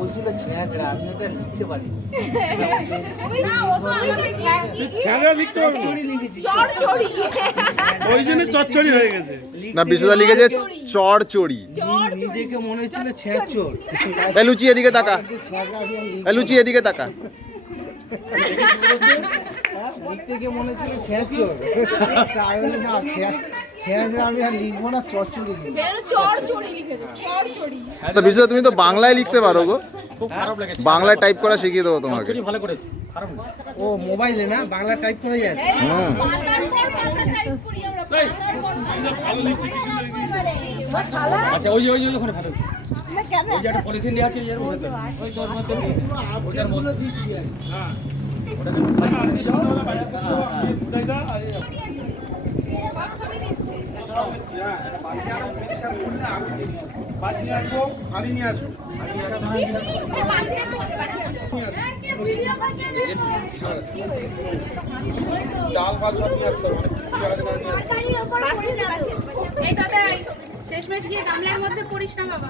বলছিল ছেঁচড়া, আমি ওটা লিখতে পারি ওই জন্য চচ্চড়ি হয়ে গেছে। না বিশুদা লিখেছে চড়চড়ি। নিজেকে মনে হচ্ছিল ছেঁচড়। লুচি এদিকে তাকা, লুচি এদিকে তাকা। লিখতে গিয়ে মনে হচ্ছিল ছেঁচড়, না ছেঁচড়া আমি আর লিখবো না, চচ্চড়ি লিখবো। তা বিশুদা তুমি তো বাংলায় লিখতে পারো গো, খুব খারাপ লেগেছে। বাংলায় টাইপ করা শিখিয়ে দেবো তোমাকে। চচ্চড়ি ভালো করেছে, খারাপ না। ও মোবাইলে না বাংলা টাইপ করে যায়। আচ্ছা ওই ওই ওখানে ভালো হচ্ছে। ওই যে একটা পলিথিন দেওয়া আছে এর মধ্যে, ওই তোর মধ্যে ওটার মধ্যে দিচ্ছি আর হ্যাঁ ওটাকে ভালো করে দাও বাজার করতে উঠাই দাও আর ডাল ফাল সব নিয়ে আসতে হবে, এই দাদা শেষমেশ গিয়ে গামলার মধ্যে পড়িস না বাবা।